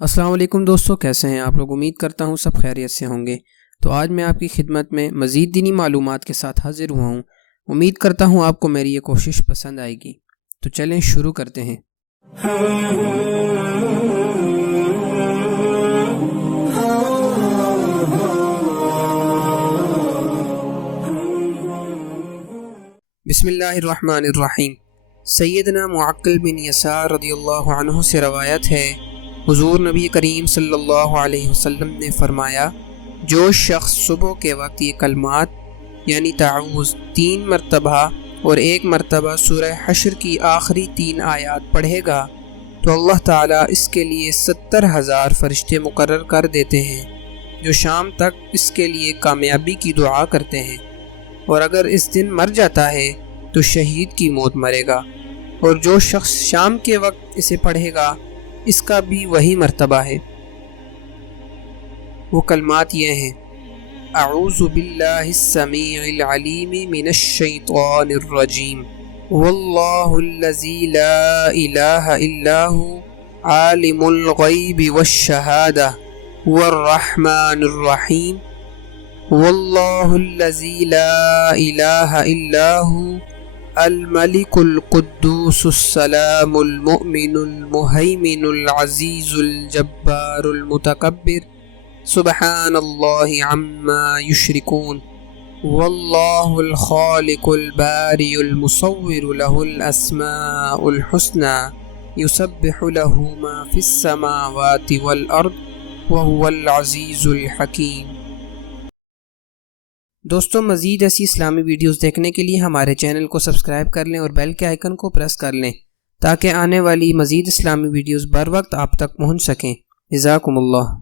السلام علیکم دوستو، کیسے ہیں آپ لوگ؟ امید کرتا ہوں سب خیریت سے ہوں گے۔ تو آج میں آپ کی خدمت میں مزید دینی معلومات کے ساتھ حاضر ہوا ہوں۔ امید کرتا ہوں آپ کو میری یہ کوشش پسند آئے گی۔ تو چلیں شروع کرتے ہیں۔ بسم اللہ الرحمن الرحیم۔ سیدنا معقل بن یسار رضی اللہ عنہ سے روایت ہے، حضور نبی کریم صلی اللہ علیہ وسلم نے فرمایا، جو شخص صبح کے وقت یہ کلمات یعنی تعوذ 3 مرتبہ اور 1 مرتبہ سورہ حشر کی آخری 3 آیات پڑھے گا تو اللہ تعالیٰ اس کے لیے 70,000 فرشتے مقرر کر دیتے ہیں جو شام تک اس کے لیے کامیابی کی دعا کرتے ہیں، اور اگر اس دن مر جاتا ہے تو شہید کی موت مرے گا، اور جو شخص شام کے وقت اسے پڑھے گا اس کا بھی وہی مرتبہ ہے۔ وہ کلمات یہ ہیں: اعوذ باللہ السمیع العلیم من الشیطان الرجیم، واللہ الذی لا الہ الا هو عالم الغیب والشہادہ هو الرحمن الرحیم، واللہ الذی لا الہ الا هو الملک القدوس السلام المؤمن المہیمن العزیز الجبار المتکبر سبحان اللہ عما یشرکون، واللہ الخالق الباری المصور له الاسماء الحسنى یسبح له ما فی السماوات والارض وهو العزیز الحکیم۔ دوستو، مزید ایسی اسلامی ویڈیوز دیکھنے کے لیے ہمارے چینل کو سبسکرائب کر لیں اور بیل کے آئیکن کو پریس کر لیں تاکہ آنے والی مزید اسلامی ویڈیوز بر وقت آپ تک پہنچ سکیں۔ جزاکم اللہ۔